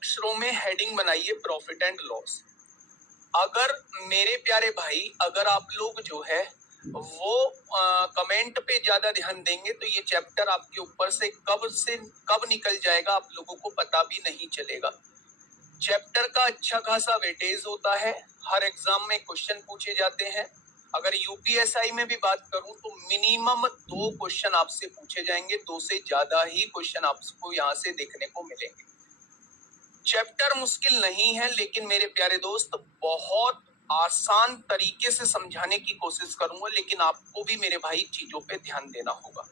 अक्षरों में हेडिंग बनाइए प्रॉफिट एंड लॉस। अगर मेरे प्यारे भाई, अगर आप लोग जो है वो कमेंट पे ज्यादा ध्यान देंगे तो ये चैप्टर आपके ऊपर से कब निकल जाएगा आप लोगों को पता भी नहीं चलेगा। चैप्टर का अच्छा खासा वेटेज होता है, हर एग्जाम में क्वेश्चन पूछे जाते हैं। अगर यूपीएसआई में भी बात करूं तो मिनिमम 2 क्वेश्चन आपसे पूछे जाएंगे, 2 से ज्यादा ही क्वेश्चन आपको यहाँ से देखने को मिलेंगे। चैप्टर मुश्किल नहीं है, लेकिन मेरे प्यारे दोस्त बहुत आसान तरीके से समझाने की कोशिश करूंगा, लेकिन आपको भी मेरे भाई चीजों पे ध्यान देना होगा।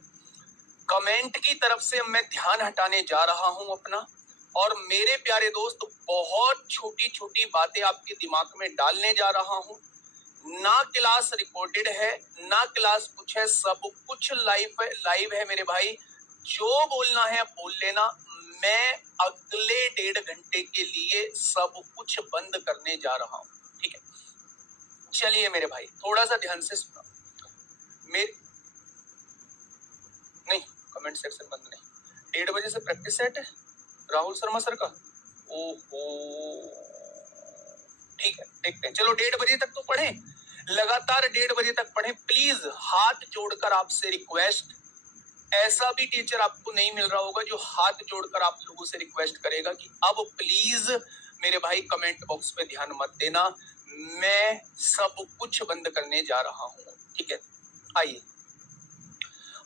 कमेंट की तरफ से मैं ध्यान हटाने जा रहा हूं अपना, और मेरे प्यारे दोस्त बहुत छोटी छोटी बातें आपके दिमाग में डालने जा रहा हूं। ना क्लास रिकॉर्डेड है, ना क्लास कुछ है, सब कुछ लाइव है मेरे भाई। जो बोलना है बोल लेना। मैं अगले 1.5 घंटे के लिए सब कुछ बंद करने जा रहा हूं, ठीक है? चलिए मेरे भाई थोड़ा सा ध्यान से सुना। नहीं, कमेंट सेक्शन बंद नहीं। 1:30 बजे से प्रैक्टिस सेट है राहुल शर्मा सर का। ओहो, ठीक है, देखते हैं। चलो 1:30 बजे तक तो पढ़ें, लगातार 1:30 बजे तक पढ़ें। प्लीज हाथ जोड़कर आपसे रिक्वेस्ट, ऐसा भी टीचर आपको नहीं मिल रहा होगा जो हाथ जोड़कर आप लोगों से रिक्वेस्ट करेगा कि अब प्लीज मेरे भाई कमेंट बॉक्स पे ध्यान मत देना, मैं सब कुछ बंद करने जा रहा हूँ, ठीक है? आइए,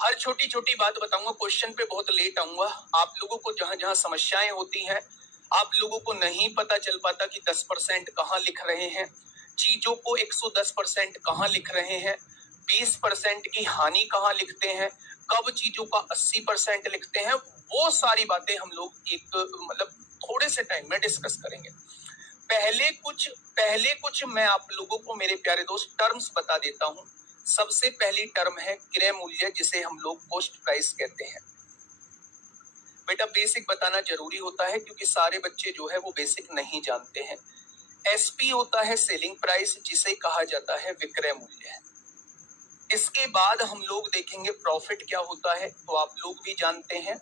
हर छोटी छोटी बात बताऊंगा। क्वेश्चन पे बहुत लेट आऊंगा। आप लोगों को जहां जहां समस्याएं होती हैं, आप लोगों को नहीं पता चल पाता कि 10% कहाँ लिख रहे हैं, चीजों को 110% कहाँ लिख रहे हैं, 20% की हानि कहाँ लिखते हैं, कब चीजों का 80% लिखते हैं, वो सारी बातें हम लोग एक मतलब थोड़े से टाइम में डिस्कस करेंगे। पहले कुछ मैं आप लोगों को मेरे प्यारे दोस्त टर्म्स बता देता हूं। सबसे पहली टर्म है क्रय मूल्य, जिसे हम लोग कॉस्ट प्राइस कहते हैं। बेटा बेसिक बताना जरूरी होता है क्योंकि सारे बच्चे जो है वो बेसिक नहीं जानते हैं। एसपी होता है सेलिंग प्राइस, जिसे कहा जाता है विक्रय मूल्य। इसके बाद हम लोग देखेंगे प्रॉफिट क्या होता है, तो आप लोग भी जानते हैं,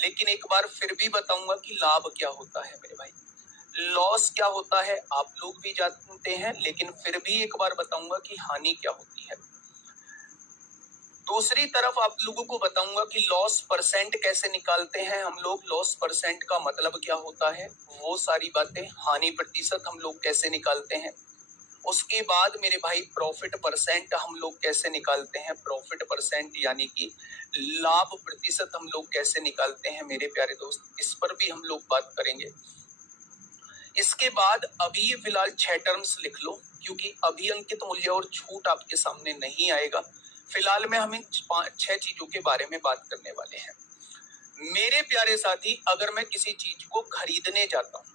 लेकिन एक बार फिर भी बताऊंगा कि लाभ क्या होता है मेरे भाई। लॉस क्या होता है आप लोग भी जानते हैं, लेकिन फिर भी एक बार बताऊंगा कि हानि क्या होती है। दूसरी तरफ आप लोगों को बताऊंगा कि लॉस परसेंट कैसे निकालते हैं हम लोग, लॉस परसेंट का मतलब क्या होता है, वो सारी बातें। हानि प्रतिशत हम लोग कैसे निकालते हैं। उसके बाद मेरे भाई प्रॉफिट परसेंट हम लोग कैसे निकालते हैं, प्रॉफिट परसेंट यानी कि लाभ प्रतिशत हम लोग कैसे निकालते हैं मेरे प्यारे दोस्त, इस पर भी हम लोग बात करेंगे। इसके बाद अभी फिलहाल 6 टर्म्स लिख लो, क्योंकि अभी अंकित मूल्य और छूट आपके सामने नहीं आएगा। फिलहाल में हम इन 6 चीजों के बारे में बात करने वाले हैं। मेरे प्यारे साथी, अगर मैं किसी चीज को खरीदने जाता हूँ,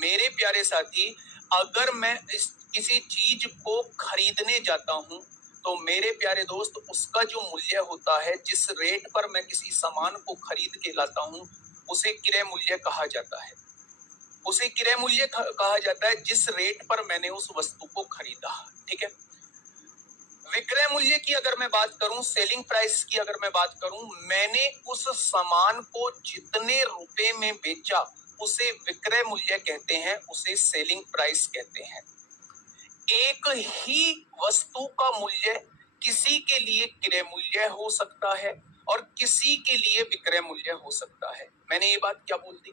मेरे प्यारे साथी अगर मैं किसी चीज को खरीदने जाता हूँ, तो मेरे प्यारे दोस्त उसका जो मूल्य होता है, जिस रेट पर मैं किसी सामान को खरीद के लाता हूँ, उसे क्रय मूल्य कहा जाता है। उसे क्रय मूल्य कहा जाता है जिस रेट पर मैंने उस वस्तु को खरीदा, ठीक है? विक्रय मूल्य की अगर मैं बात करूं, सेलिंग प्राइस की अगर मैं बात करूं, मैंने उस सामान को जितने रुपए में बेचा उसे विक्रय मूल्य कहते हैं, उसे सेलिंग प्राइस कहते हैं। एक ही वस्तु का मूल्य किसी के लिए क्रय मूल्य हो सकता है और किसी के लिए विक्रय मूल्य हो सकता है। मैंने ये बात क्या बोल दी?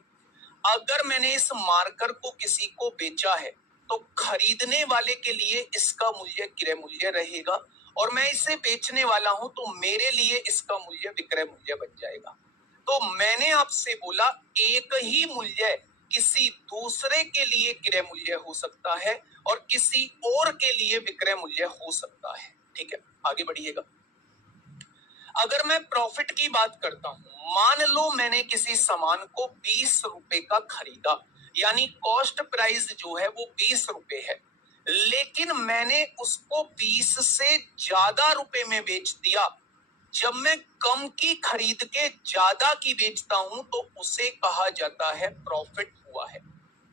अगर मैंने इस मार्कर को किसी को बेचा है तो खरीदने वाले के लिए इसका मूल्य क्रय मूल्य रहेगा, और मैं इसे बेचने वाला हूं तो मेरे लिए इसका मूल्य विक्रय मूल्य बन जाएगा। तो मैंने आपसे बोला एक ही मूल्य किसी दूसरे के लिए क्रय मूल्य हो सकता है और किसी और के लिए विक्रय मूल्य हो सकता है, ठीक है? आगे बढ़िएगा। अगर मैं प्रॉफिट की बात करता हूं, मान लो मैंने किसी सामान को 20 रुपए का खरीदा, यानी कॉस्ट प्राइस जो है वो 20 रुपए है, लेकिन मैंने उसको 20 से ज्यादा रुपए में बेच दिया। जब मैं कम की खरीद के ज्यादा की बेचता हूं तो उसे कहा जाता है प्रॉफिट हुआ है।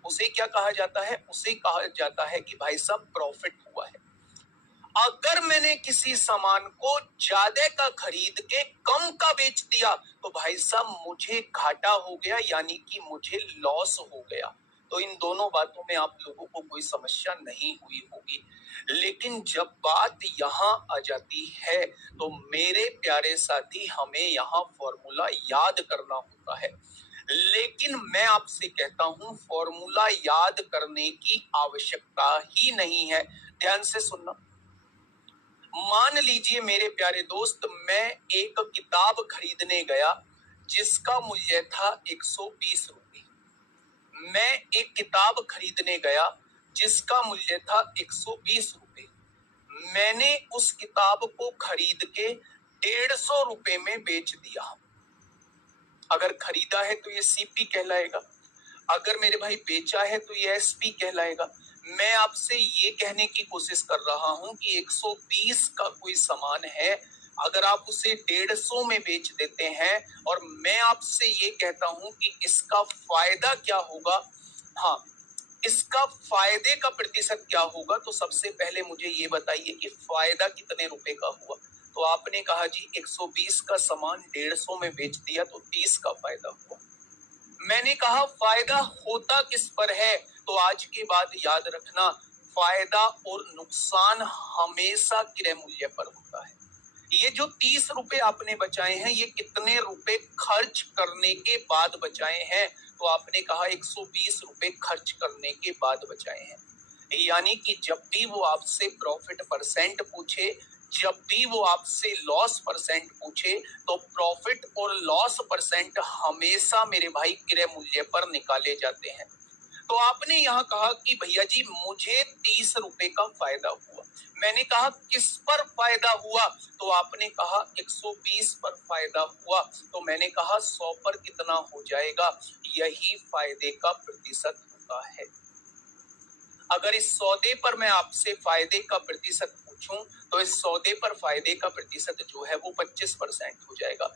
उसे क्या कहा जाता है? उसे कहा जाता है कि भाई साहब प्रॉफिट हुआ है। अगर मैंने किसी सामान को ज्यादा का खरीद के कम का बेच दिया तो भाई साहब मुझे घाटा हो गया, यानी कि मुझे लॉस हो गया। तो इन दोनों बातों में आप लोगों को कोई समस्या नहीं हुई होगी। लेकिन जब बात यहाँ आ जाती है तो मेरे प्यारे साथी, हमें यहाँ फॉर्मूला याद करना होता है। लेकिन मैं आपसे कहता हूं फॉर्मूला याद करने की आवश्यकता ही नहीं है। ध्यान से सुनना। मान लीजिए मेरे प्यारे दोस्त, मैं एक किताब खरीदने गया जिसका मूल्य था 120 रुपए। मैं एक किताब खरीदने गया जिसका मूल्य था 120 रुपए। मैंने उस किताब को खरीद के 150 रुपए में बेच दिया। अगर खरीदा है तो ये सीपी कहलाएगा, अगर मेरे भाई बेचा है तो ये एसपी कहलाएगा। मैं आपसे ये कहने की कोशिश कर रहा हूं कि 120 का कोई सामान है, अगर आप उसे 150 में बेच देते हैं और मैं आपसे ये कहता हूं कि इसका फायदा क्या होगा, हाँ, इसका फायदे का प्रतिशत क्या होगा, तो सबसे पहले मुझे ये बताइए कि फायदा कितने रुपए का हुआ। तो आपने कहा जी 120 का सामान 150 में बेच दिया तो 30 का फायदा हुआ। मैंने कहा फायदा होता किस पर है, तो आज के बाद याद रखना, फायदा और नुकसान हमेशा क्रय मूल्य पर होता है। ये जो 30 रुपए आपने बचाए हैं, ये कितने रुपए खर्च करने के बाद बचाए हैं, तो आपने कहा 120 रुपए खर्च करने के बाद बचाए हैं। यानी कि जब भी वो आपसे प्रॉफिट परसेंट पूछे, जब भी वो आपसे लॉस परसेंट पूछे, तो प्रॉफिट और लॉस परसेंट हमेशा मेरे भाई क्रय मूल्य पर निकाले जाते हैं। तो आपने यहाँ कहा कि भैया जी मुझे 30 रुपए का फायदा हुआ। मैंने कहा किस पर फायदा हुआ, तो आपने कहा 120 पर फायदा हुआ। तो मैंने कहा 100 पर कितना हो जाएगा, यही फायदे का प्रतिशत होता है। अगर इस सौदे पर मैं आपसे फायदे का प्रतिशत पूछूं तो इस सौदे पर फायदे का प्रतिशत जो है वो 25% हो जाएगा।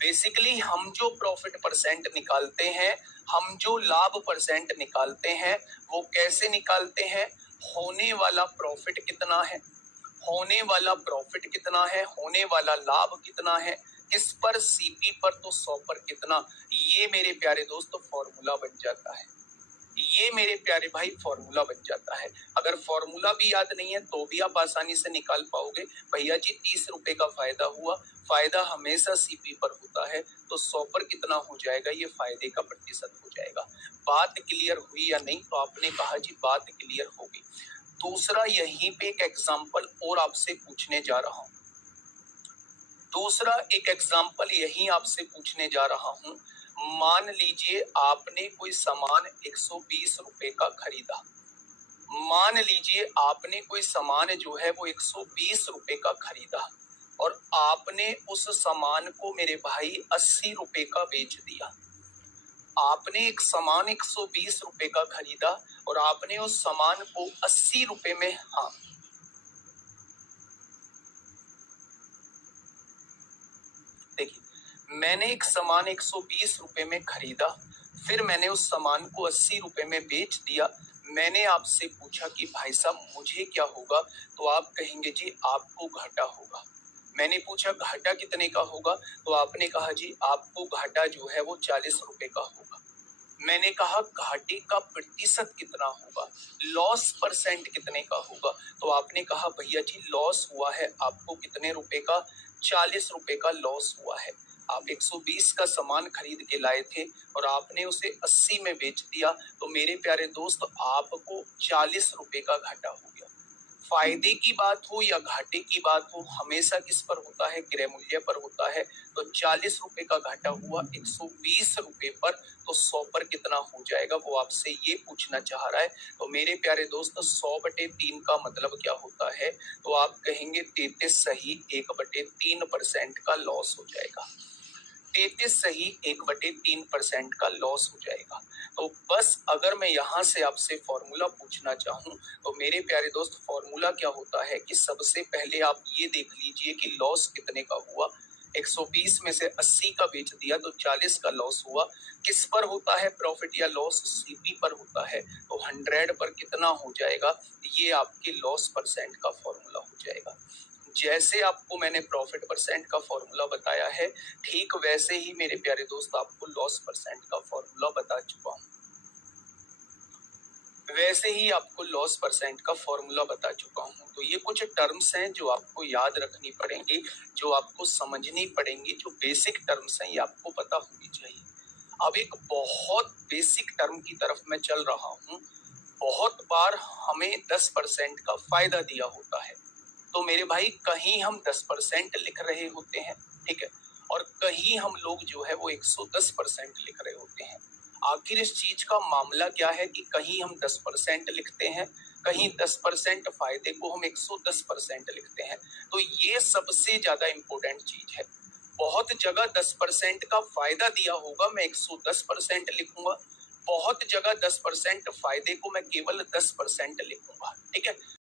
बेसिकली हम जो प्रॉफिट परसेंट निकालते हैं, हम जो लाभ परसेंट निकालते हैं, वो कैसे निकालते हैं, होने वाला प्रॉफिट कितना है, होने वाला प्रॉफिट कितना है, होने वाला लाभ कितना है, किस पर, सीपी पर, तो 100 पर कितना। ये मेरे प्यारे दोस्तों फॉर्मूला बन जाता है, ये मेरे प्यारे भाई फॉर्मूला बन जाता है। अगर फॉर्मूला भी याद नहीं है तो भी आप आसानी से निकाल पाओगे। भैया जी 30 रुपए का फायदा हुआ, फायदा हमेशा सीपी पर होता है, तो 100 पर कितना हो जाएगा, ये फायदे का प्रतिशत हो जाएगा। बात क्लियर हुई या नहीं, तो आपने कहा जी बात क्लियर होगी। दूसरा, यहीं पे एक एग्जाम्पल और आपसे पूछने जा रहा हूं, दूसरा एक एग्जाम्पल यही आपसे पूछने जा रहा हूं। मान लीजिए आपने कोई सामान 120 रुपए का खरीदा, मान लीजिए आपने कोई सामान जो है वो 120 रुपए का खरीदा और आपने उस सामान को मेरे भाई 80 रुपए का बेच दिया। आपने एक सामान 120 रुपए का खरीदा और आपने उस सामान को 80 रुपए में, हाँ देखिए, मैंने एक सामान 120 रुपए में खरीदा, फिर मैंने उस सामान को 80 रुपए में बेच दिया। मैंने आपसे पूछा कि भाई साहब मुझे क्या होगा, तो आप कहेंगे जी आपको घाटा होगा। मैंने पूछा घाटा कितने का होगा, तो आपने कहा जी आपको घाटा जो है वो 40 रुपए का होगा। मैंने कहा घाटे का प्रतिशत कितना होगा, लॉस परसेंट कितने का होगा, तो आपने कहा भैया जी लॉस हुआ है आपको कितने रुपए का, 40 रुपए का लॉस हुआ है। आप 120 का सामान खरीद के लाए थे और आपने उसे 80 में बेच दिया, तो मेरे प्यारे दोस्त आपको 40 रुपए का घाटा हो गया। फायदे की बात हो या घाटे की बात हो, हमेशा किस पर होता है, क्रय मूल्य पर होता है। तो 40 रुपए का घाटा हुआ 120 रुपए पर, तो 100 पर कितना हो जाएगा, वो आपसे ये पूछना चाह रहा है। तो मेरे प्यारे दोस्त 100/3 का मतलब क्या होता है, तो आप कहेंगे 33 सही 1/3% का लॉस हो जाएगा। 33 सही 1/3% का लॉस हो जाएगा। तो बस अगर मैं यहाँ से आपसे फॉर्मूला पूछना चाहूँ तो मेरे प्यारे दोस्त फॉर्मूला क्या होता है कि सबसे पहले आप ये देख लीजिए कि लॉस कितने का हुआ। 120 में से 80 का बेच दिया तो 40 का लॉस हुआ। किस पर होता है प्रॉफिट या लॉस, सीपी पर होता है। तो 100 पर कितना हो जाएगा, ये आपके लॉस परसेंट का फॉर्मूला हो जाएगा। जाएगा। जैसे आपको मैंने प्रॉफिट परसेंट का फॉर्मूला बताया है, ठीक वैसे ही मेरे प्यारे दोस्त आपको लॉस परसेंट का फॉर्मूला बता चुका हूं। वैसे ही आपको लॉस परसेंट का फॉर्मूला बता चुका हूं। तो ये कुछ टर्म्स हैं जो आपको याद रखनी पड़ेंगी, जो आपको समझनी पड़ेंगी, जो बेसिक टर्म्स हैं ये आपको पता होनी चाहिए। अब एक बहुत बेसिक टर्म की तरफ मैं चल रहा हूं। बहुत बार हमें 10% का फायदा दिया होता है, तो मेरे भाई कहीं हम 10% लिख रहे होते हैं, ठीक है, और कहीं हम लोग जो है वो 110% लिख रहे होते हैं। आखिर इस चीज का मामला क्या है कि कहीं हम 10% लिखते हैं, कहीं 10% फायदे को हम 110% लिखते हैं। तो ये सबसे ज्यादा इंपॉर्टेंट चीज है। बहुत जगह 10% का फायदा दिया होगा, मैं 110% लिखूंगा। बहुत जगह 10% फायदे को मैं केवल 10% लिखूंगा, ठीक है।